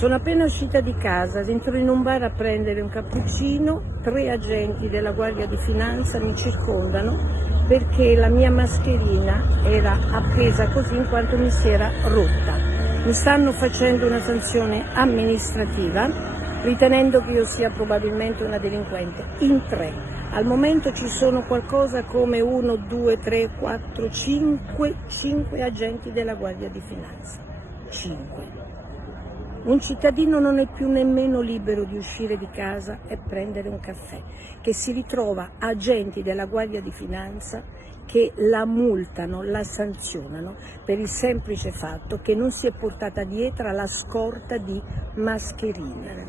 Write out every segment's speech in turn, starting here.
Sono appena uscita di casa, entro in un bar a prendere un cappuccino, 3 agenti della Guardia di Finanza mi circondano perché la mia mascherina era appesa così in quanto mi si era rotta. Mi stanno facendo una sanzione amministrativa ritenendo che io sia probabilmente una delinquente, in 3. Al momento ci sono qualcosa come 1, 2, 3, 4, 5 agenti della Guardia di Finanza. 5. Un cittadino non è più nemmeno libero di uscire di casa e prendere un caffè, che si ritrova agenti della Guardia di Finanza che la multano, la sanzionano per il semplice fatto che non si è portata dietro la scorta di mascherine.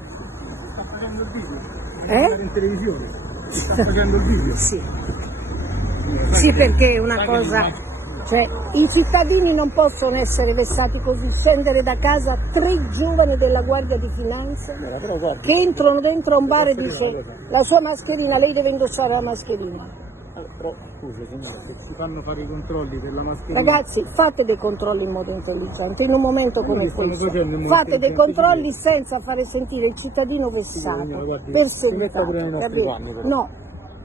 Sta facendo il video? In televisione? Sta facendo il video? Sì. Sì, perché è una cosa... Cioè, i cittadini non possono essere vessati così, scendere da casa 3 giovani della Guardia di Finanza che entrano dentro a un bar e dice la sua mascherina, lei deve indossare la mascherina. Però scusa signora, se si fanno fare i controlli per la mascherina... Ragazzi, fate dei controlli in modo intelligente, in un momento come questo. Fate dei controlli senza fare sentire il cittadino vessato, perseguitato. No.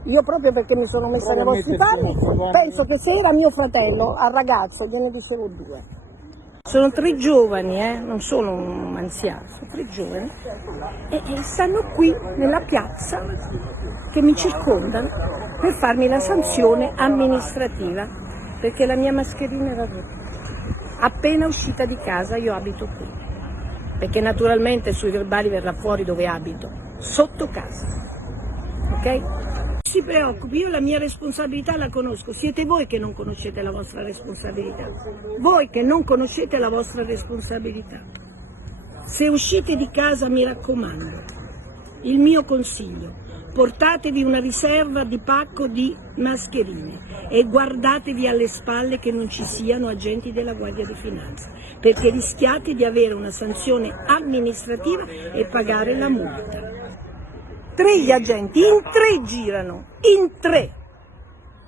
Io proprio perché mi sono messa nei vostri panni, penso che se era mio fratello, al ragazzo, gliene dissero 2. Sono 3 giovani, non sono un anziano, sono 3 giovani, e stanno qui nella piazza che mi circondano per farmi la sanzione amministrativa, perché la mia mascherina era rotta. Appena uscita di casa, io abito qui, perché naturalmente sui verbali verrà fuori dove abito, sotto casa, ok? Si preoccupi, io la mia responsabilità la conosco, siete voi che non conoscete la vostra responsabilità, voi che non conoscete la vostra responsabilità. Se uscite di casa, mi raccomando, il mio consiglio, portatevi una riserva di pacco di mascherine e guardatevi alle spalle che non ci siano agenti della Guardia di Finanza, perché rischiate di avere una sanzione amministrativa e pagare la multa. 3 gli agenti, in 3 girano, in 3,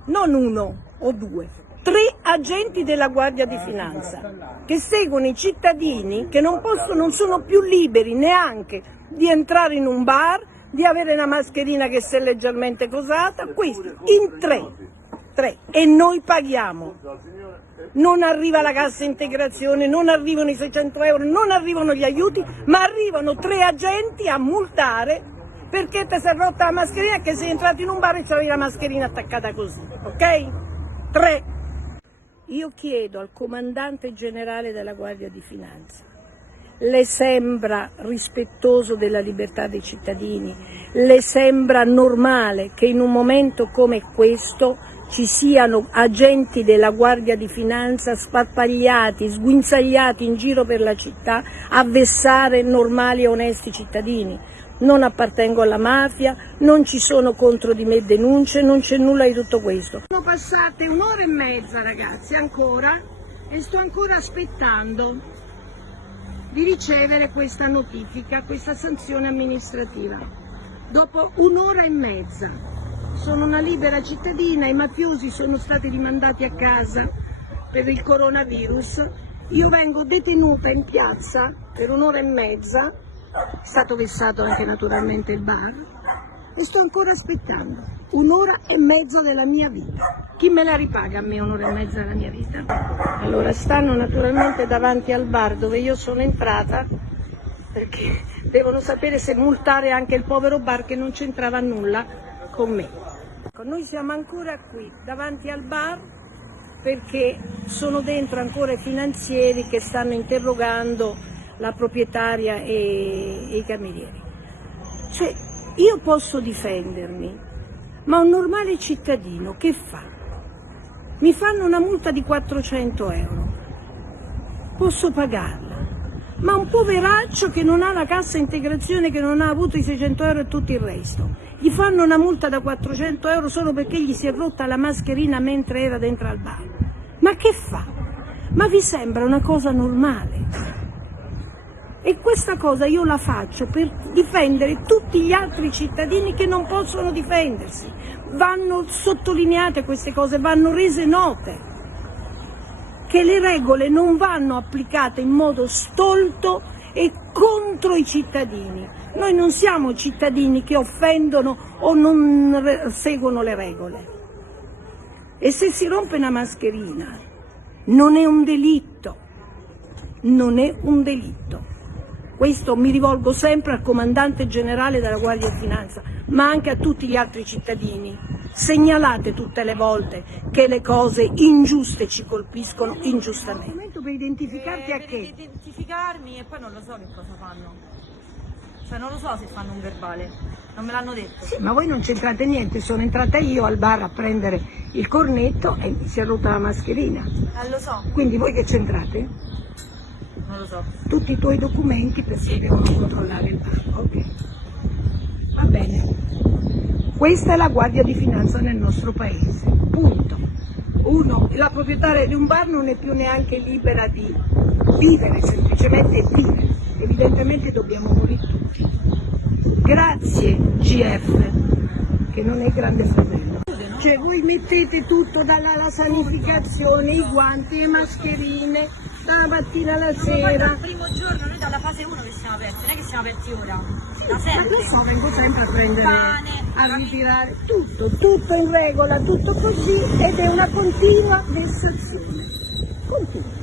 non 1 o 2, 3 agenti della Guardia di Finanza che seguono i cittadini che non sono più liberi neanche di entrare in un bar, di avere una mascherina che sia leggermente cosata, questi in 3 e noi paghiamo. Non arriva la cassa integrazione, non arrivano i 600 euro, non arrivano gli aiuti, ma arrivano 3 agenti a multare perché ti sei rotta la mascherina e che sei entrato in un bar e c'avevi la mascherina attaccata così, ok? 3. Io chiedo al comandante generale della Guardia di Finanza, le sembra rispettoso della libertà dei cittadini? Le sembra normale che in un momento come questo ci siano agenti della Guardia di Finanza sparpagliati, sguinzagliati in giro per la città a vessare normali e onesti cittadini? Non appartengo alla mafia, non ci sono contro di me denunce, non c'è nulla di tutto questo. Sono passate 1 ora e mezza, ragazzi, ancora, e sto ancora aspettando di ricevere questa notifica, questa sanzione amministrativa. Dopo 1 ora e mezza, sono una libera cittadina, i mafiosi sono stati rimandati a casa per il coronavirus, io vengo detenuta in piazza per 1 ora e mezza, è stato vessato anche naturalmente il bar e sto ancora aspettando 1 ora e mezza della mia vita. Chi me la ripaga a me 1 ora e mezza della mia vita? Allora stanno naturalmente davanti al bar dove io sono entrata perché devono sapere se multare anche il povero bar che non c'entrava nulla con me. Noi siamo ancora qui davanti al bar perché sono dentro ancora i finanzieri che stanno interrogando la proprietaria e i camerieri. Cioè, io posso difendermi, ma un normale cittadino che fa? Mi fanno una multa di 400 euro, posso pagarla, ma un poveraccio che non ha la cassa integrazione, che non ha avuto i 600 euro e tutto il resto, gli fanno una multa da 400 euro solo perché gli si è rotta la mascherina mentre era dentro al bar. Ma che fa? Ma vi sembra una cosa normale? E questa cosa io la faccio per difendere tutti gli altri cittadini che non possono difendersi. Vanno sottolineate queste cose, vanno rese note, che le regole non vanno applicate in modo stolto e contro i cittadini. Noi non siamo cittadini che offendono o non seguono le regole. E se si rompe una mascherina non è un delitto, non è un delitto. Questo mi rivolgo sempre al comandante generale della Guardia di Finanza, ma anche a tutti gli altri cittadini. Segnalate tutte le volte che le cose ingiuste ci colpiscono ingiustamente. Per identificarti a che? Per identificarmi e poi non lo so che cosa fanno. Cioè non lo so se fanno un verbale, non me l'hanno detto. Sì, ma voi non c'entrate niente, sono entrata io al bar a prendere il cornetto e mi si è rotta la mascherina. Lo so. Quindi voi che c'entrate? Non lo so. Tutti i tuoi documenti perché devono controllare il bar. Ok. Va bene. Questa è la Guardia di Finanza nel nostro paese. Punto. Uno, la proprietaria di un bar non è più neanche libera di vivere, semplicemente vivere. Evidentemente dobbiamo morire tutti. Grazie GF, che non è Grande Fratello. Cioè voi mettete tutto dalla sanificazione, i guanti, le mascherine, dalla mattina alla sera. Guarda, il primo giorno noi dalla fase 1 che siamo aperti, non è che siamo aperti ora. Da Ma sempre. lo so, vengo sempre a prendere, Pane, a ritirare, tutto in regola, tutto così ed è una continua vessazione. Continua.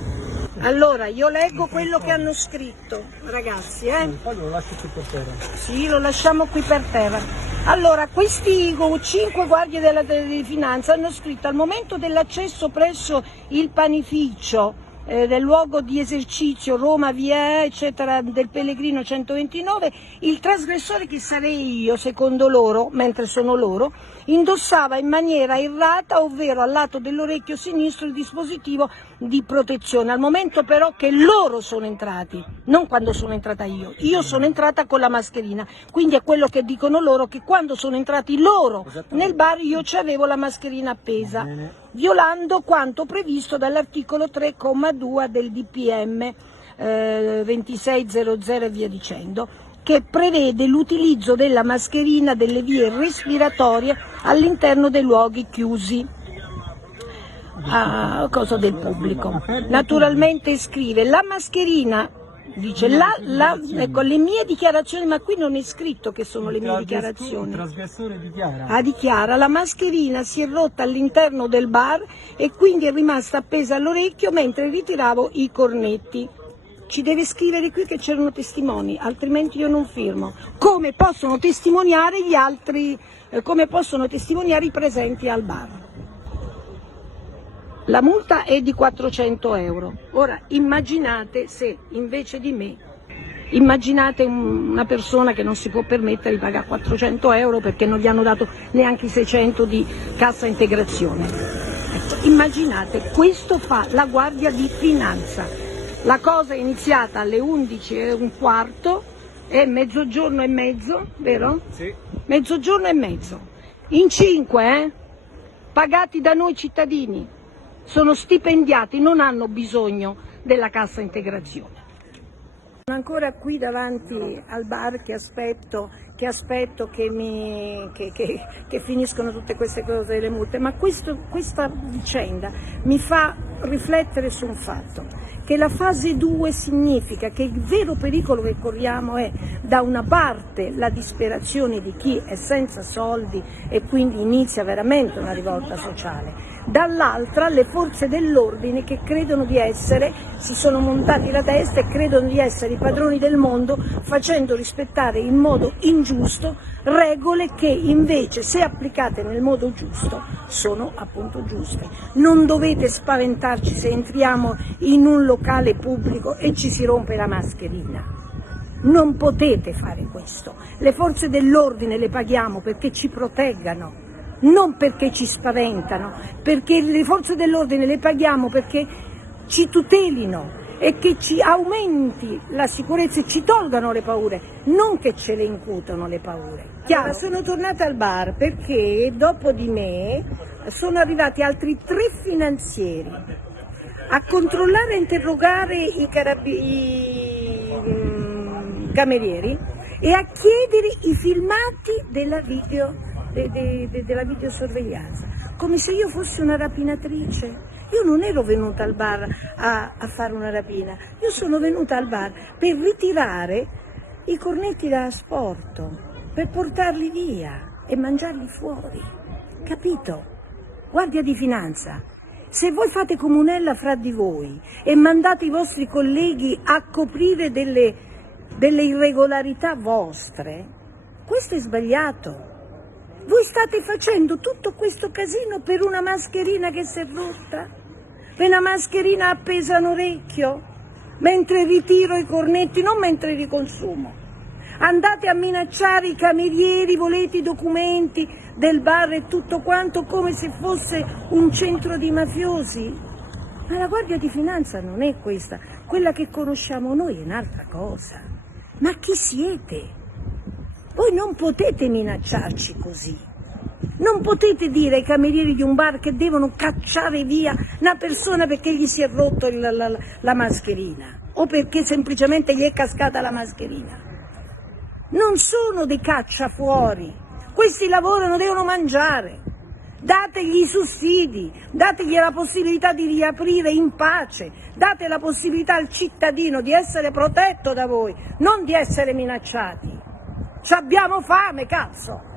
Allora, io leggo quello che hanno scritto, ragazzi, Poi lo lascio qui per terra. Sì, lo lasciamo qui per terra. Allora, questi 5 guardie della di finanza hanno scritto: al momento dell'accesso presso il panificio del luogo di esercizio Roma via eccetera del Pellegrino 129, il trasgressore, che sarei io secondo loro, mentre sono loro, indossava in maniera errata, ovvero al lato dell'orecchio sinistro, il dispositivo di protezione. Al momento però che loro sono entrati, non quando sono entrata io sono entrata con la mascherina, quindi è quello che dicono loro, che quando sono entrati loro nel bar io c'avevo la mascherina appesa, violando quanto previsto dall'articolo 3,2 del DPM 2600 e via dicendo, che prevede l'utilizzo della mascherina delle vie respiratorie all'interno dei luoghi chiusi a cosa del pubblico. Naturalmente scrive la mascherina, dice ecco le mie dichiarazioni, ma qui non è scritto che sono le mie dichiarazioni. Il trasgressore dichiara. Dichiara: la mascherina si è rotta all'interno del bar e quindi è rimasta appesa all'orecchio mentre ritiravo i cornetti. Ci deve scrivere qui che c'erano testimoni, altrimenti io non firmo. Come possono testimoniare gli altri, come possono testimoniare i presenti al bar? La multa è di 400 euro. Ora immaginate se invece di me, immaginate una persona che non si può permettere di pagare 400 euro perché non gli hanno dato neanche i 600 di cassa integrazione. Ecco, immaginate, questo fa la Guardia di Finanza. La cosa è iniziata alle 11:15, è mezzogiorno e mezzo, vero? Sì. Mezzogiorno e mezzo. In 5, pagati da noi cittadini. Sono stipendiati, non hanno bisogno della cassa integrazione. Sono ancora qui davanti al bar che aspetto che finiscono tutte queste cose delle multe, ma questa vicenda mi fa riflettere su un fatto, che la fase 2 significa che il vero pericolo che corriamo è, da una parte, la disperazione di chi è senza soldi e quindi inizia veramente una rivolta sociale, dall'altra le forze dell'ordine che credono di essere, si sono montati la testa e credono di essere i padroni del mondo, facendo rispettare in modo ingiusto regole che invece, se applicate nel modo giusto, sono appunto giuste. Non dovete spaventarci se entriamo in un locale pubblico e ci si rompe la mascherina. Non potete fare questo. Le forze dell'ordine le paghiamo perché ci proteggano, non perché ci spaventano, perché le forze dell'ordine le paghiamo perché ci tutelino e che ci aumenti la sicurezza e ci tolgano le paure, non che ce le incutano le paure. Chiaro? Sono tornata al bar perché dopo di me sono arrivati altri 3 finanzieri a controllare e interrogare i camerieri e a chiedere i filmati della videosorveglianza, come se io fossi una rapinatrice Io non ero venuta al bar a fare una rapina, io sono venuta al bar per ritirare i cornetti da asporto, per portarli via e mangiarli fuori, capito? Guardia di Finanza, se voi fate comunella fra di voi e mandate i vostri colleghi a coprire delle irregolarità vostre, questo è sbagliato. Voi state facendo tutto questo casino per una mascherina che si è rotta, per una mascherina appesa a un orecchio, mentre ritiro i cornetti, non mentre li consumo. Andate a minacciare i camerieri, volete i documenti del bar e tutto quanto come se fosse un centro di mafiosi? Ma la Guardia di Finanza non è questa, quella che conosciamo noi è un'altra cosa. Ma chi siete? Voi non potete minacciarci così, non potete dire ai camerieri di un bar che devono cacciare via una persona perché gli si è rotto la mascherina o perché semplicemente gli è cascata la mascherina. Non sono dei cacciafuori, questi lavorano, devono mangiare, dategli i sussidi, dategli la possibilità di riaprire in pace, date la possibilità al cittadino di essere protetto da voi, non di essere minacciati. Ci abbiamo fame, cazzo!